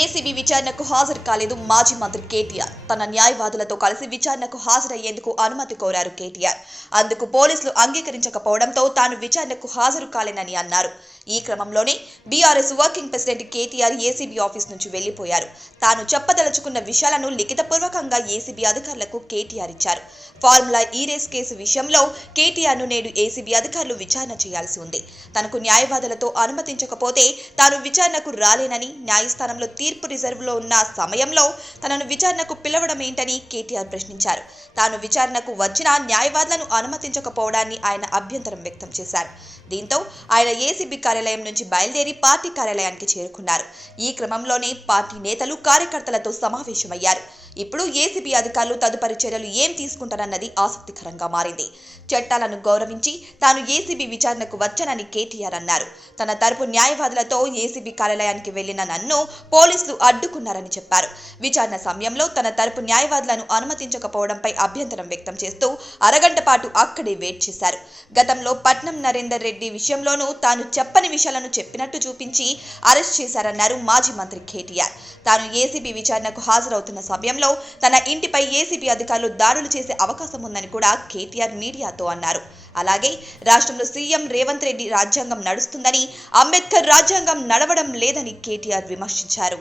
ACB విచారణకు హాజరు కాలేదు మాజీ మంత్రి కేటీఆర్. తన న్యాయవాదులతో కలిసి విచారణకు హాజరయ్యేందుకు అనుమతి కోరారు కేటీఆర్. అందుకు పోలీసులు అంగీకరించకపోవడంతో తాను విచారణకు హాజరు కాలేనని అన్నారు. ఈ క్రమంలోనే BRS working president KTR ACB office నుంచి వెళ్లిపోయారు. తాను చెప్పదలుచుకున్న విషయాలను లిఖితపూర్వకంగా ఏసీబీ అధికారులకు కేటీఆర్ ఇచ్చారు. ఫార్ములా ఈ రేస్ కేసు విషయంలో కేటీఆర్ను నేడు ఏసీబీ అధికారులు విచారణ చేయాల్సి ఉంది. తనకు న్యాయవాదులతో అనుమతించకపోతే తాను విచారణకు రాలేనని, న్యాయస్థానంలో తీర్పు రిజర్వులో ఉన్న సమయంలో తనను విచారణకు పిలవడం ఏంటని కేటీఆర్ ప్రశ్నించారు. తాను విచారణకు వచ్చిన న్యాయవాదులను అనుమతించకపోవడాన్ని ఆయన అభ్యంతరం వ్యక్తం చేశారు. దీంతో ఆయన ఏసీబీ కార్యాలయం నుంచి బయలుదేరి పార్టీ కార్యాలయానికి చేరుకున్నారు. ఈ క్రమంలోనే పార్టీ నేతలు కార్యకర్తలతో సమావేశమయ్యారు. ఇప్పుడు ఏసీబీ అధికారులు తదుపరి చర్యలు ఏం తీసుకుంటారన్నది ఆసక్తికరంగా మారింది. చట్టాలను గౌరవించి తాను ఏసీబీ విచారణకు వచ్చానని కేటీఆర్ అన్నారు. తన తరపు న్యాయవాదులతో ఏసీబీ కార్యాలయానికి వెళ్లిన నన్ను పోలీసులు అడ్డుకున్నారని చెప్పారు. విచారణ సమయంలో తన తరపు న్యాయవాదులను అనుమతించకపోవడంపై అభ్యంతరం వ్యక్తం చేస్తూ అరగంట పాటు అక్కడే వెయిట్ చేశారు. గతంలో పట్నం నరేందర్ రెడ్డి విషయంలోనూ తాను చెప్పని విషయాలను చెప్పినట్టు చూపించి అరెస్ట్ చేశారన్నారు మాజీ మంత్రి కేటీఆర్. తాను ఏసీబీ విచారణకు హాజరవుతున్న సమయంలో తన ఇంటిపై ఏసీబీ అధికారులు దాడులు చేసే అవకాశం ఉందని కూడా కేటీఆర్ మీడియాతో అన్నారు. అలాగే రాష్ట్రంలో సీఎం రేవంత్ రెడ్డి రాజ్యాంగం నడుస్తుందని, అంబేద్కర్ రాజ్యాంగం నడవడం లేదని కేటీఆర్ విమర్శించారు.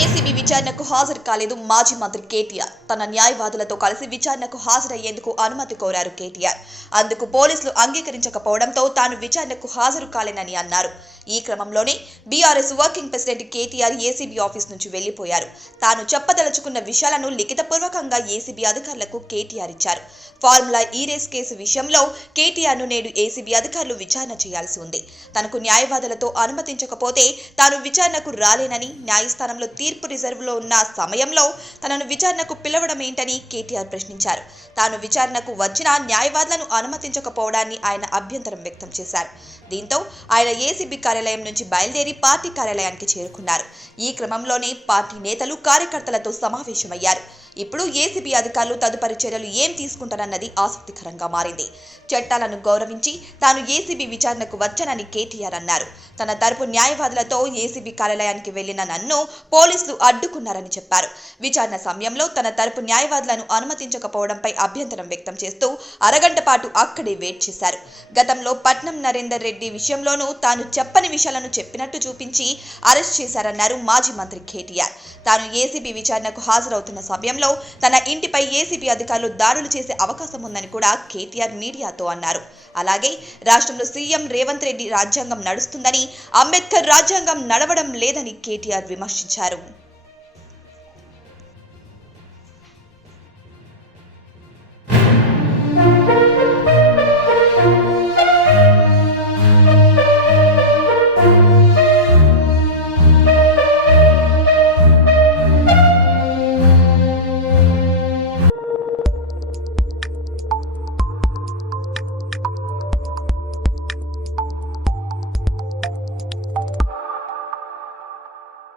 ఏసీబీ విచారణకు హాజరు కాలేదు మాజీ మంత్రి కేటీఆర్. తన న్యాయవాదులతో కలిసి విచారణకు హాజరయ్యేందుకు అనుమతి కోరారు కేటీఆర్. అందుకు పోలీసులు అంగీకరించకపోవడంతో తాను విచారణకు హాజరు కాలేనని అన్నారు. ఈ క్రమంలోనే BRS working president KTR ACB office నుంచి వెళ్లిపోయారు. తాను చెప్పదలుచుకున్న విషయాలను లిఖితపూర్వకంగా ఏసీబీ అధికారులకు కేటీఆర్ ఇచ్చారు. ఫార్ములా ఈ రేస్ కేసు విషయంలో కేటీఆర్ను నేడు ఏసీబీ అధికారులు విచారణ చేయాల్సి ఉంది. తనకు న్యాయవాదులతో అనుమతించకపోతే తాను విచారణకు రాలేనని, న్యాయస్థానంలో తీర్పు రిజర్వులో ఉన్న సమయంలో తనను విచారణకు పిలవడం ఏంటని కేటీఆర్ ప్రశ్నించారు. తాను విచారణకు వచ్చిన న్యాయవాదులను అనుమతించకపోవడాన్ని ఆయన అభ్యంతరం వ్యక్తం చేశారు. దీంతో ఆయన ఏసీబీ కార్యాలయం నుంచి బయలుదేరి పార్టీ కార్యాలయానికి చేరుకున్నారు. ఈ క్రమంలోనే పార్టీ నేతలు కార్యకర్తలతో సమావేశమయ్యారు. ఇప్పుడు ఏసీబీ అధికారులు తదుపరి చర్యలు ఏం తీసుకుంటారన్నది ఆసక్తికరంగా మారింది. చట్టాలను గౌరవించి తాను ఏసీబీ విచారణకు వచ్చానని కేటీఆర్ అన్నారు. తన తరపు న్యాయవాదులతో ఏసీబీ కార్యాలయానికి వెళ్లిన నన్ను పోలీసులు అడ్డుకున్నారని చెప్పారు. విచారణ సమయంలో తన తరపు న్యాయవాదులను అనుమతించకపోవడంపై అభ్యంతరం వ్యక్తం చేస్తూ అరగంట పాటు అక్కడే వెయిట్ చేశారు. గతంలో పట్నం నరేందర్ రెడ్డి విషయంలోనూ తాను చెప్పని విషయాలను చెప్పినట్టు చూపించి అరెస్ట్ చేశారన్నారు మాజీ మంత్రి కేటీఆర్. తాను ఏసీబీ విచారణకు హాజరవుతున్న సమయంలో తన ఇంటిపై ఏసీబీ అధికారులు దాడులు చేసే అవకాశం ఉందని కూడా కేటీఆర్ మీడియాతో అన్నారు. అలాగే రాష్ట్రంలో సీఎం రేవంత్ రెడ్డి రాజ్యాంగం నడుస్తుందని, అంబేద్కర్ రాజ్యాంగం నడవడం లేదని కేటీఆర్ విమర్శించారు.